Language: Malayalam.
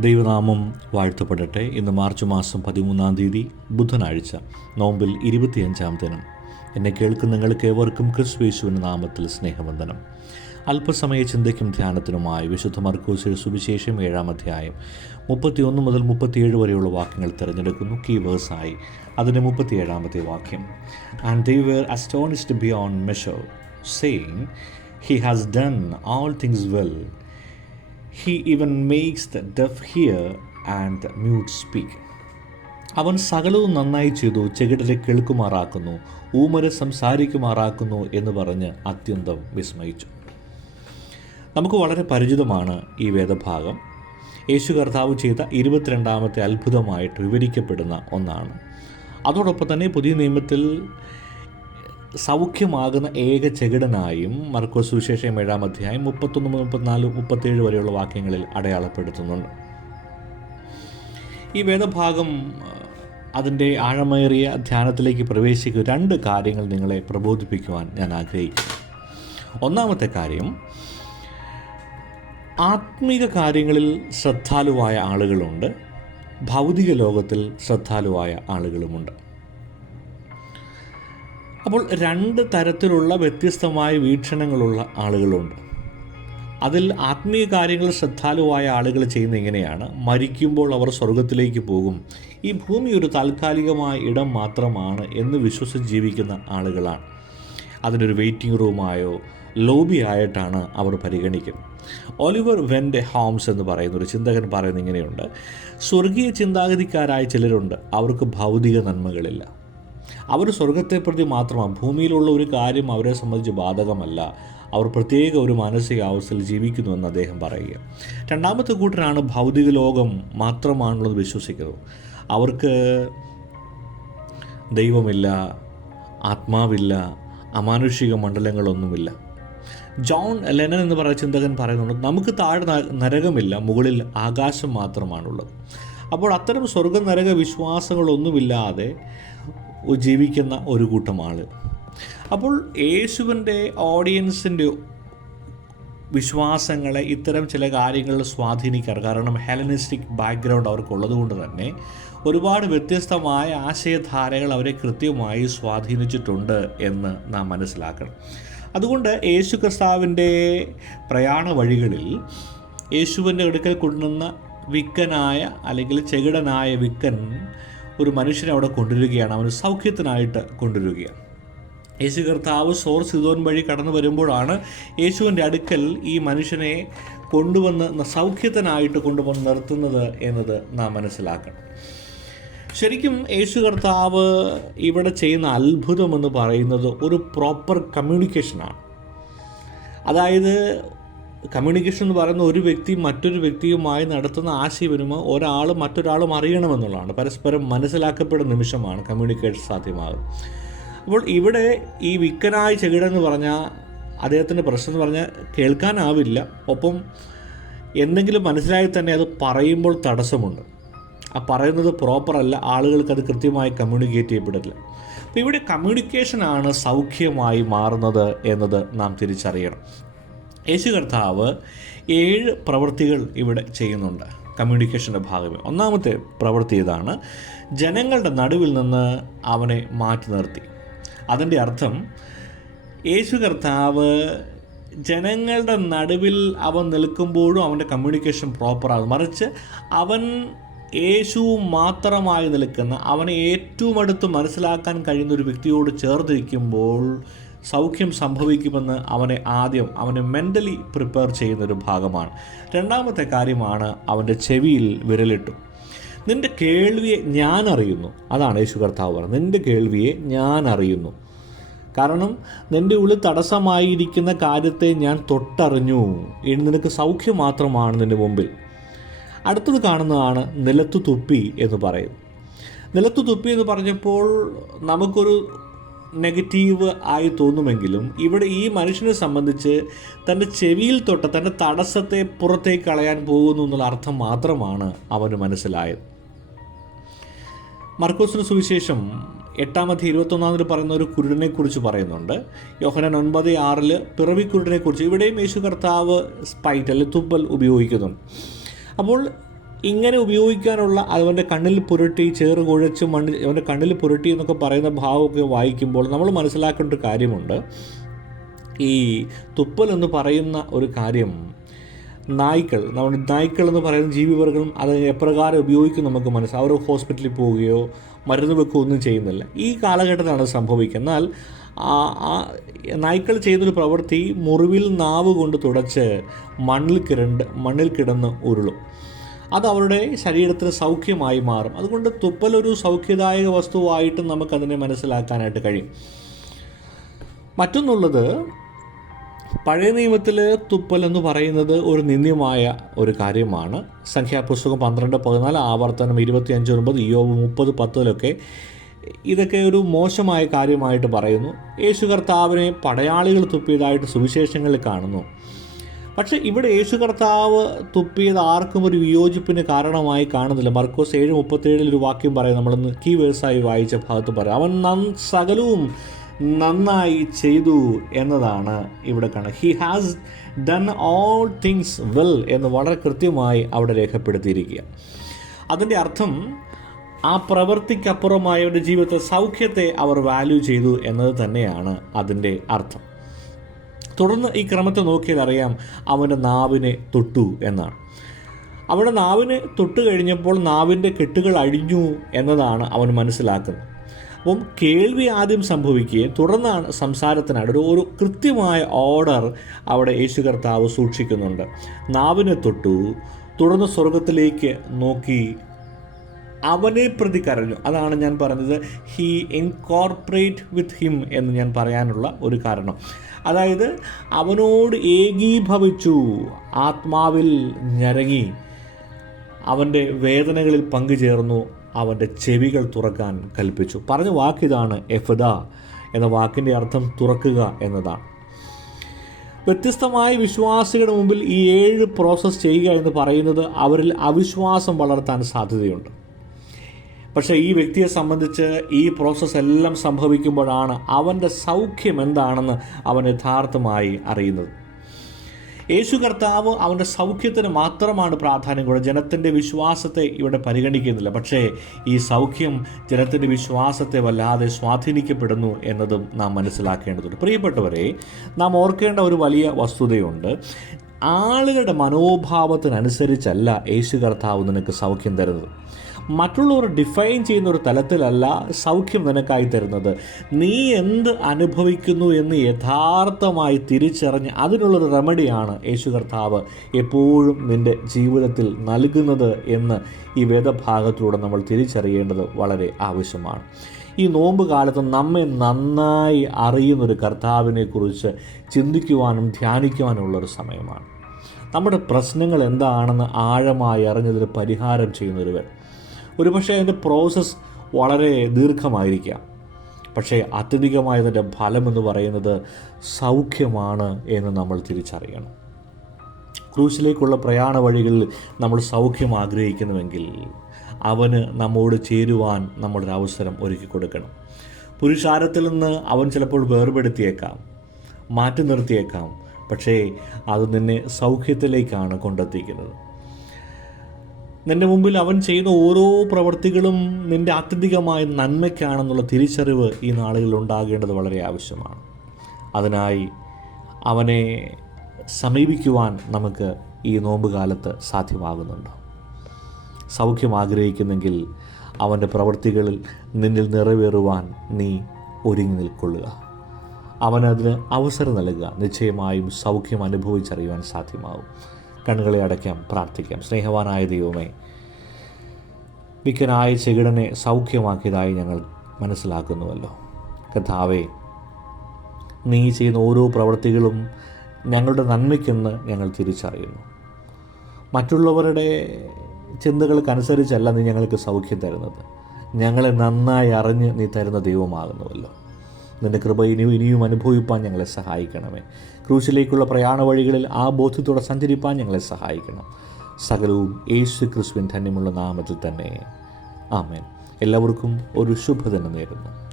ദൈവനാമം വാഴ്ത്തപ്പെടട്ടെ. ഇന്ന് മാർച്ച് മാസം പതിമൂന്നാം തീയതി ബുധനാഴ്ച നോമ്പിൽ ഇരുപത്തിയഞ്ചാം ദിനം. എന്നെ കേൾക്കുന്ന നിങ്ങൾക്ക് ഏവർക്കും ക്രിസ്തുവേശുവിന്റെ നാമത്തിൽ സ്നേഹവന്ദനം. അല്പസമയ ചിന്തയ്ക്കും ധ്യാനത്തിനുമായി വിശുദ്ധ മർക്കൂസിയുടെ സുവിശേഷം ഏഴാം അധ്യായം മുപ്പത്തിയൊന്ന് മുതൽ മുപ്പത്തിയേഴ് വരെയുള്ള വാക്യങ്ങൾ തിരഞ്ഞെടുക്കുന്നു. കീ വേഴ്സായി അതിന്റെ മുപ്പത്തിയേഴാമത്തെ വാക്യം. And they were astonished beyond measure saying he has done all things well he even makes the deaf hear and mute speak അവൻ സകലവും നന്നായി ചെയ്തു ചെകിടരെ കേൾക്കുമാറാക്കുന്നു ഊമരെ സംസാരിക്കുമാറാക്കുന്നു എന്ന് പറഞ്ഞ് അത്യന്തം വിസ്മയിച്ചു. നമുക്ക് വളരെ പരിചിതമാണ് ഈ വേദഭാഗം. യേശു കർത്താവ് ചെയ്ത ഇരുപത്തിരണ്ടാമത്തെ അത്ഭുതമായിട്ട് വിവരിക്കപ്പെടുന്ന ഒന്നാണ്. അതോടൊപ്പം തന്നെ പുതിയ നിയമത്തിൽ സൗഖ്യമാകുന്ന ഏക ചെകിടനായും മർക്കോസ് സുവിശേഷം ഏഴാം അധ്യായം മുപ്പത്തൊന്ന് മുപ്പത്തിനാല് മുപ്പത്തേഴ് വരെയുള്ള വാക്യങ്ങളിൽ അടയാളപ്പെടുത്തുന്നുണ്ട്. ഈ വേദഭാഗം അതിന്റെ ആഴമേറിയ ധ്യാനത്തിലേക്ക് പ്രവേശിക്കുക രണ്ട് കാര്യങ്ങൾ നിങ്ങളെ പ്രബോധിപ്പിക്കുവാൻ ഞാൻ ആഗ്രഹിക്കുന്നു. ഒന്നാമത്തെ കാര്യം ആത്മീക കാര്യങ്ങളിൽ ശ്രദ്ധാലുവായ ആളുകളുണ്ട് ഭൗതിക ലോകത്തിൽ ശ്രദ്ധാലുവായ ആളുകളുമുണ്ട്. അപ്പോൾ രണ്ട് തരത്തിലുള്ള വ്യത്യസ്തമായ വീക്ഷണങ്ങളുള്ള ആളുകളുണ്ട്. അതിൽ ആത്മീയ കാര്യങ്ങൾ ശ്രദ്ധാലുവായ ആളുകൾ ചെയ്യുന്ന എങ്ങനെയാണ്? മരിക്കുമ്പോൾ അവർ സ്വർഗത്തിലേക്ക് പോകും. ഈ ഭൂമി ഒരു താൽക്കാലികമായ ഇടം മാത്രമാണ് എന്ന് വിശ്വസിച്ച് ജീവിക്കുന്ന ആളുകളാണ്. അതിനൊരു വെയിറ്റിംഗ് റൂമായോ ലോബി ആയിട്ടാണ് അവർ പരിഗണിക്കുന്നത്. ഒലിവർ വെന്റെ ഹോംസ് എന്ന് പറയുന്ന ഒരു ചിന്തകൻ പറയുന്ന ഇങ്ങനെയുണ്ട്. സ്വർഗീയ ചിന്താഗതിക്കാരായ ചിലരുണ്ട്. അവർക്ക് ഭൗതിക നന്മകളില്ല. അവർ സ്വർഗത്തെ പ്രതി മാത്രമാണ്. ഭൂമിയിലുള്ള ഒരു കാര്യം അവരെ സംബന്ധിച്ച് ബാധകമല്ല. അവർ പ്രത്യേക ഒരു മാനസികാവസ്ഥയിൽ ജീവിക്കുന്നുവെന്ന് അദ്ദേഹം പറയുക രണ്ടാമത്തെ കൂട്ടരാണ് ഭൗതിക ലോകം മാത്രമാണുള്ളത് വിശ്വസിക്കുന്നത്. അവർക്ക് ദൈവമില്ല ആത്മാവില്ല അമാനുഷിക മണ്ഡലങ്ങളൊന്നുമില്ല. ജോൺ ലെനൻ എന്ന് പറയുന്ന ചിന്തകൻ പറയുന്നുണ്ട് നമുക്ക് താഴെ നരകമില്ല മുകളിൽ ആകാശം മാത്രമാണുള്ളത്. അപ്പോൾ അത്തരം സ്വർഗ നരക വിശ്വാസങ്ങളൊന്നുമില്ലാതെ ജീവിക്കുന്ന ഒരു കൂട്ടം ആൾ അപ്പോൾ യേശുവിന്റെ ഓഡിയൻസിന്റെ വിശ്വാസങ്ങളെ ഇത്തരം ചില കാര്യങ്ങളിൽ സ്വാധീനിക്കാറ്. കാരണം ഹെലനിസ്റ്റിക് ബാക്ക്ഗ്രൗണ്ട് അവർക്കുള്ളത് കൊണ്ട് തന്നെ ഒരുപാട് വ്യത്യസ്തമായ ആശയധാരകൾ അവരെ കൃത്യമായി സ്വാധീനിച്ചിട്ടുണ്ട് എന്ന് നാം മനസ്സിലാക്കണം. അതുകൊണ്ട് യേശു ക്രിസ്താവിന്റെ പ്രയാണ വഴികളിൽ യേശുവിന്റെ അടുക്കൽ കൊണ്ടുവന്ന വിക്കനായ അല്ലെങ്കിൽ ചെകിടനായ വിക്കൻ ഒരു മനുഷ്യനെ അവിടെ കൊണ്ടുവരികയാണ്. അവന് സൗഖ്യത്തിനായിട്ട് കൊണ്ടുവരികയാണ്. യേശു കർത്താവ് സോർ സിതോൻ വഴി കടന്നു വരുമ്പോഴാണ് യേശുവിന്റെ അടുക്കൽ ഈ മനുഷ്യനെ കൊണ്ടുവന്ന് സൗഖ്യത്തിനായിട്ട് കൊണ്ടുവന്ന് നിർത്തുന്നത് എന്നത് നാം മനസ്സിലാക്കണം. ശരിക്കും യേശു കർത്താവ് ഇവിടെ ചെയ്യുന്ന അത്ഭുതമെന്ന് പറയുന്നത് ഒരു പ്രോപ്പർ കമ്മ്യൂണിക്കേഷനാണ്. അതായത് കമ്മ്യൂണിക്കേഷൻ എന്ന് പറയുന്ന ഒരു വ്യക്തി മറ്റൊരു വ്യക്തിയുമായി നടത്തുന്ന ആശയവിനിമയം ഒരാൾ മറ്റൊരാളും അറിയണമെന്നുള്ളതാണ്. പരസ്പരം മനസ്സിലാക്കപ്പെടുന്ന നിമിഷമാണ് കമ്മ്യൂണിക്കേഷൻ സാധ്യമാകുന്നത്. അപ്പോൾ ഇവിടെ ഈ വിക്കനായ ചെകിടെന്ന് പറഞ്ഞാൽ അദ്ദേഹത്തിന്റെ പ്രശ്നം എന്ന് പറഞ്ഞാൽ കേൾക്കാനാവില്ല. ഒപ്പം എന്തെങ്കിലും മനസ്സിലായി തന്നെ അത് പറയുമ്പോൾ തടസ്സമുണ്ട്. ആ പറയുന്നത് പ്രോപ്പറല്ല ആളുകൾക്ക് അത് കൃത്യമായി കമ്മ്യൂണിക്കേറ്റ് ചെയ്യപ്പെടില്ല. അപ്പോൾ ഇവിടെ കമ്മ്യൂണിക്കേഷനാണ് സൗഖ്യമായി മാറുന്നത് എന്നത് നാം തിരിച്ചറിയണം. യേശു കർത്താവ് ഏഴ് പ്രവൃത്തികൾ ഇവിടെ ചെയ്യുന്നുണ്ട്. കമ്മ്യൂണിക്കേഷന്റെ ഭാഗമേ. ഒന്നാമത്തെ പ്രവൃത്തി ഇതാണ് ജനങ്ങളുടെ നടുവിൽ നിന്ന് അവനെ മാറ്റി നിർത്തി. അതിന്റെ അർത്ഥം യേശു കർത്താവ് ജനങ്ങളുടെ നടുവിൽ അവൻ നിൽക്കുമ്പോഴും അവന്റെ കമ്മ്യൂണിക്കേഷൻ പ്രോപ്പറാകും മറിച്ച് അവൻ യേശു മാത്രമായി നിൽക്കുന്ന അവനെ ഏറ്റവും അടുത്ത് മനസ്സിലാക്കാൻ കഴിയുന്ന ഒരു വ്യക്തിയോട് ചേർന്നിരിക്കുമ്പോൾ സൗഖ്യം സംഭവിക്കുമെന്ന് അവനെ ആദ്യം അവനെ മെന്റലി പ്രിപ്പയർ ചെയ്യുന്നൊരു ഭാഗമാണ്. രണ്ടാമത്തെ കാര്യമാണ് അവന്റെ ചെവിയിൽ വിരലിട്ടു. നിന്റെ കേൾവിയെ ഞാൻ അറിയുന്നു. അതാണ് യേശു കർത്താവ് പറഞ്ഞത്. നിന്റെ കേൾവിയെ ഞാൻ അറിയുന്നു. കാരണം നിന്റെ ഉള്ളിൽ തടസ്സമായിരിക്കുന്ന കാര്യത്തെ ഞാൻ തൊട്ടറിഞ്ഞു. ഇനി നിനക്ക് സൗഖ്യം മാത്രമാണ് നിന്റെ മുമ്പിൽ. അടുത്തത് കാണുന്നതാണ് നിലത്തു തുപ്പി എന്ന് പറയും നിലത്തു തുപ്പി എന്ന് പറഞ്ഞപ്പോൾ നമുക്കൊരു നെഗറ്റീവ് ആയി തോന്നുമെങ്കിലും ഇവിടെ ഈ മനുഷ്യനെ സംബന്ധിച്ച് തന്റെ ചെവിയിൽ തൊട്ട് തന്റെ തടസ്സത്തെ പുറത്തേക്ക് കളയാൻ പോകുന്നു എന്നുള്ള അർത്ഥം മാത്രമാണ് അവന് മനസ്സിലായത്. മർക്കോസിന് സുവിശേഷം എട്ടാമത്തെ ഇരുപത്തൊന്നാമതിൽ പറയുന്ന ഒരു കുരുടനെ കുറിച്ച് പറയുന്നുണ്ട്. യോഹനൻ ഒൻപത് ആറിൽ പിറവിക്കുരുടനെ കുറിച്ച് ഇവിടെയും യേശു കർത്താവ് സ്പൈറ്റ് അല്ലെങ്കിൽ തുപ്പൽ ഉപയോഗിക്കുന്നുണ്ട്. അപ്പോൾ ഇങ്ങനെ ഉപയോഗിക്കാനുള്ള അവന്റെ കണ്ണിൽ പുരട്ടി ചേറ് കുഴച്ച് മണ്ണിൽ അവന്റെ കണ്ണിൽ പുരട്ടി എന്നൊക്കെ പറയുന്ന ഭാവമൊക്കെ വായിക്കുമ്പോൾ നമ്മൾ മനസ്സിലാക്കേണ്ട ഒരു കാര്യമുണ്ട്. ഈ തുപ്പൽ എന്ന് പറയുന്ന ഒരു കാര്യം നായ്ക്കൾ നമ്മുടെ നായ്ക്കൾ എന്ന് പറയുന്ന ജീവിവർഗം അത് എപ്രകാരം ഉപയോഗിക്കും നമുക്ക് മനസ്സിലാവും അവർ ഹോസ്പിറ്റലിൽ പോവുകയോ മരുന്ന് വെക്കുകയോ ഒന്നും ചെയ്യുന്നില്ല. ഈ കാലഘട്ടത്തിലാണ് സംഭവിക്കുക. എന്നാൽ നായ്ക്കൾ ചെയ്യുന്നൊരു പ്രവൃത്തി മുറിവിൽ നാവ് കൊണ്ട് തുടച്ച് മണ്ണിൽ കിരണ്ട് മണ്ണിൽ കിടന്ന് ഉരുളും. അത് അവരുടെ ശരീരത്തിന് സൗഖ്യമായി മാറും. അതുകൊണ്ട് തുപ്പലൊരു സൗഖ്യദായക വസ്തുവായിട്ട് നമുക്കതിനെ മനസ്സിലാക്കാനായിട്ട് കഴിയും. മറ്റൊന്നുള്ളത് പഴയ നിയമത്തിൽ തുപ്പൽ എന്ന് പറയുന്നത് ഒരു നിന്ദ്യമായ ഒരു കാര്യമാണ്. സംഖ്യാപുസ്തകം പന്ത്രണ്ട് പതിനാല് ആവർത്തനം ഇരുപത്തി അഞ്ച് ഒൻപത് യോബ് മുപ്പത് പത്തിലൊക്കെ ഇതൊക്കെ ഒരു മോശമായ കാര്യമായിട്ട് പറയുന്നു. യേശു കർത്താവിനെ പടയാളികൾ തുപ്പിയതായിട്ട് സുവിശേഷങ്ങളിൽ കാണുന്നു. പക്ഷേ ഇവിടെ യേശു കർത്താവ് തുപ്പിയത് ആർക്കും ഒരു വിയോജിപ്പിന് കാരണമായി കാണുന്നില്ല. മർക്കോസ് ഏഴ് മുപ്പത്തേഴിൽ ഒരു വാക്യം പറയും നമ്മളൊന്ന് കീ വേഴ്സായി വായിച്ച ഭാഗത്ത് പറയാം. അവൻ നൻ സകലവും നന്നായി ചെയ്തു എന്നതാണ് ഇവിടെ കാണുന്നത്. He has done all things well എന്ന് വളരെ കൃത്യമായി അവിടെ രേഖപ്പെടുത്തിയിരിക്കുക. അതിന്റെ അർത്ഥം ആ പ്രവൃത്തിക്കപ്പുറമായ അവരുടെ ജീവിതത്തെ സൗഖ്യത്തെ അവർ വാല്യൂ ചെയ്തു എന്നത് തന്നെയാണ് അതിന്റെ അർത്ഥം. തുടർന്ന് ഈ ക്രമത്തെ നോക്കിയാൽ അറിയാം അവന്റെ നാവിനെ തൊട്ടു എന്നാണ്. അവിടെ നാവിനെ തൊട്ട് കഴിഞ്ഞപ്പോൾ നാവിന്റെ കെട്ടുകൾ അഴിഞ്ഞു എന്നതാണ് അവൻ മനസ്സിലാക്കുന്നത്. അപ്പം കേൾവി ആദ്യം സംഭവിക്കുകയും തുടർന്നാണ് സംസാരത്തിനായിട്ട് ഒരു ഒരു കൃത്യമായ ഓർഡർ അവിടെ യേശു കർത്താവ് സൂക്ഷിക്കുന്നുണ്ട്. നാവിനെ തൊട്ടു തുടർന്ന് സ്വർഗത്തിലേക്ക് നോക്കി അവനെ പ്രതി കരഞ്ഞു. അതാണ് ഞാൻ പറഞ്ഞത് ഹീ ഇൻകോർപ്പറേറ്റ് വിത്ത് ഹിം എന്ന് ഞാൻ പറയാനുള്ള ഒരു കാരണം. അതായത് അവനോട് ഏകീഭവിച്ചു ആത്മാവിൽ ഞരങ്ങി അവന്റെ വേദനകളിൽ പങ്കുചേർന്നു അവന്റെ ചെവികൾ തുറക്കാൻ കൽപ്പിച്ചു. പറഞ്ഞ വാക്കിതാണ് എഫദ എന്ന വാക്കിന്റെ അർത്ഥം തുറക്കുക എന്നതാണ്. വ്യത്യസ്തമായ വിശ്വാസികളുടെ മുമ്പിൽ ഈ ഏഴ് പ്രോസസ്സ് ചെയ്യുക എന്ന് പറയുന്നത് അവരിൽ അവിശ്വാസം വളർത്താൻ സാധ്യതയുണ്ട്. പക്ഷേ ഈ വ്യക്തിയെ സംബന്ധിച്ച് ഈ പ്രോസസ്സ് എല്ലാം സംഭവിക്കുമ്പോഴാണ് അവന്റെ സൗഖ്യം എന്താണെന്ന് അവൻ യഥാർത്ഥമായി അറിയുന്നത്. യേശു കർത്താവ് അവന്റെ സൗഖ്യത്തിന് മാത്രമാണ് പ്രാധാന്യം കൊടുക്കുക ജനത്തിന്റെ വിശ്വാസത്തെ ഇവിടെ പരിഗണിക്കുന്നില്ല. പക്ഷേ ഈ സൗഖ്യം ജനത്തിന്റെ വിശ്വാസത്തെ വല്ലാതെ സ്വാധീനിക്കപ്പെടുന്നു എന്നതും നാം മനസ്സിലാക്കേണ്ടതുണ്ട്. പ്രിയപ്പെട്ടവരെ നാം ഓർക്കേണ്ട ഒരു വലിയ വസ്തുതയുണ്ട്. ആളുകളുടെ മനോഭാവത്തിനനുസരിച്ചല്ല യേശു കർത്താവ് നിനക്ക് സൗഖ്യം തരുന്നത്. മറ്റുള്ളവർ ഡിഫൈൻ ചെയ്യുന്ന ഒരു തലത്തിലല്ല സൗഖ്യം നിനക്കായി തരുന്നത്. നീ എന്ത് അനുഭവിക്കുന്നു എന്ന് യഥാർത്ഥമായി തിരിച്ചറിഞ്ഞ് അതിനുള്ളൊരു റെമഡിയാണ് യേശു കർത്താവ് എപ്പോഴും നിന്റെ ജീവിതത്തിൽ നൽകുന്നത് എന്ന് ഈ വേദഭാഗത്തിലൂടെ നമ്മൾ തിരിച്ചറിയേണ്ടത് വളരെ ആവശ്യമാണ്. ഈ നോമ്പ് കാലത്ത് നമ്മെ നന്നായി അറിയുന്നൊരു കർത്താവിനെ കുറിച്ച് ചിന്തിക്കുവാനും ധ്യാനിക്കുവാനുമുള്ളൊരു സമയമാണ്. നമ്മുടെ പ്രശ്നങ്ങൾ എന്താണെന്ന് ആഴമായി അറിഞ്ഞതിന് പരിഹാരം ചെയ്യുന്നൊരുവൻ. ഒരുപക്ഷെ അതിന്റെ പ്രോസസ്സ് വളരെ ദീർഘമായിരിക്കാം. പക്ഷേ അത്യധികമായതിന്റെ ഫലമെന്ന് പറയുന്നത് സൗഖ്യമാണ് എന്ന് നമ്മൾ തിരിച്ചറിയണം. ക്രൂശിലേക്കുള്ള പ്രയാണ വഴികളിൽ നമ്മൾ സൗഖ്യം ആഗ്രഹിക്കുന്നുവെങ്കിൽ അവന് നമ്മോട് ചേരുവാൻ നമ്മളൊരു അവസരം ഒരുക്കി കൊടുക്കണം. പുരുഷാരത്തിൽ നിന്ന് അവൻ ചിലപ്പോൾ വേർപെടുത്തിയേക്കാം മാറ്റി നിർത്തിയേക്കാം പക്ഷേ അത് നിന്നെ സൗഖ്യത്തിലേക്കാണ് കൊണ്ടെത്തിക്കുന്നത്. നിന്റെ മുമ്പിൽ അവൻ ചെയ്യുന്ന ഓരോ പ്രവൃത്തികളും നിന്റെ ആത്യന്തികമായ നന്മയ്ക്കാണെന്നുള്ള തിരിച്ചറിവ് ഈ നാളുകളിൽ ഉണ്ടാകേണ്ടത് വളരെ ആവശ്യമാണ്. അതിനായി അവനെ സമീപിക്കുവാൻ നമുക്ക് ഈ നോമ്പുകാലത്ത് സാധ്യമാകുന്നുണ്ട്? സൗഖ്യം ആഗ്രഹിക്കുന്നെങ്കിൽ അവന്റെ പ്രവൃത്തികളിൽ നിന്നിൽ നിറവേറുവാൻ നീ ഒരുങ്ങി നിൽക്കൊള്ളുക. അവനതിന് അവസരം നൽകുക. നിശ്ചയമായും സൗഖ്യം അനുഭവിച്ചറിയുവാൻ സാധ്യമാവും. കണ്ണുകളെ അടയ്ക്കാം പ്രാർത്ഥിക്കാം. സ്നേഹവാനായ ദൈവമേ മിക്കനായ ചെകിടനെ സൗഖ്യമാക്കിയതായി ഞങ്ങൾ മനസ്സിലാക്കുന്നുവല്ലോ. കഥാവേ നീ ചെയ്യുന്ന ഓരോ പ്രവൃത്തികളും ഞങ്ങളുടെ നന്മയ്ക്കെന്ന് ഞങ്ങൾ തിരിച്ചറിയുന്നു. മറ്റുള്ളവരുടെ ചിന്തകൾക്കനുസരിച്ചല്ല നീ ഞങ്ങൾക്ക് സൗഖ്യം തരുന്നത്. ഞങ്ങളെ നന്നായി അറിഞ്ഞ് നീ തരുന്ന ദൈവമാകുന്നുവല്ലോ. നിന്റെ കൃപ ഇനിയും ഇനിയും അനുഭവിപ്പാൻ ഞങ്ങളെ സഹായിക്കണമേ. ക്രൂശിലേക്കുള്ള പ്രയാണ വഴികളിൽ ആ ബോധ്യത്തോടെ സഞ്ചരിപ്പാൻ ഞങ്ങളെ സഹായിക്കണം. സകലവും യേശു ക്രിസ്തുവിൻ ധന്യമുള്ള നാമത്തിൽ തന്നെ. ആമേൻ. എല്ലാവർക്കും ഒരു ശുഭദിനം നേരുന്നു.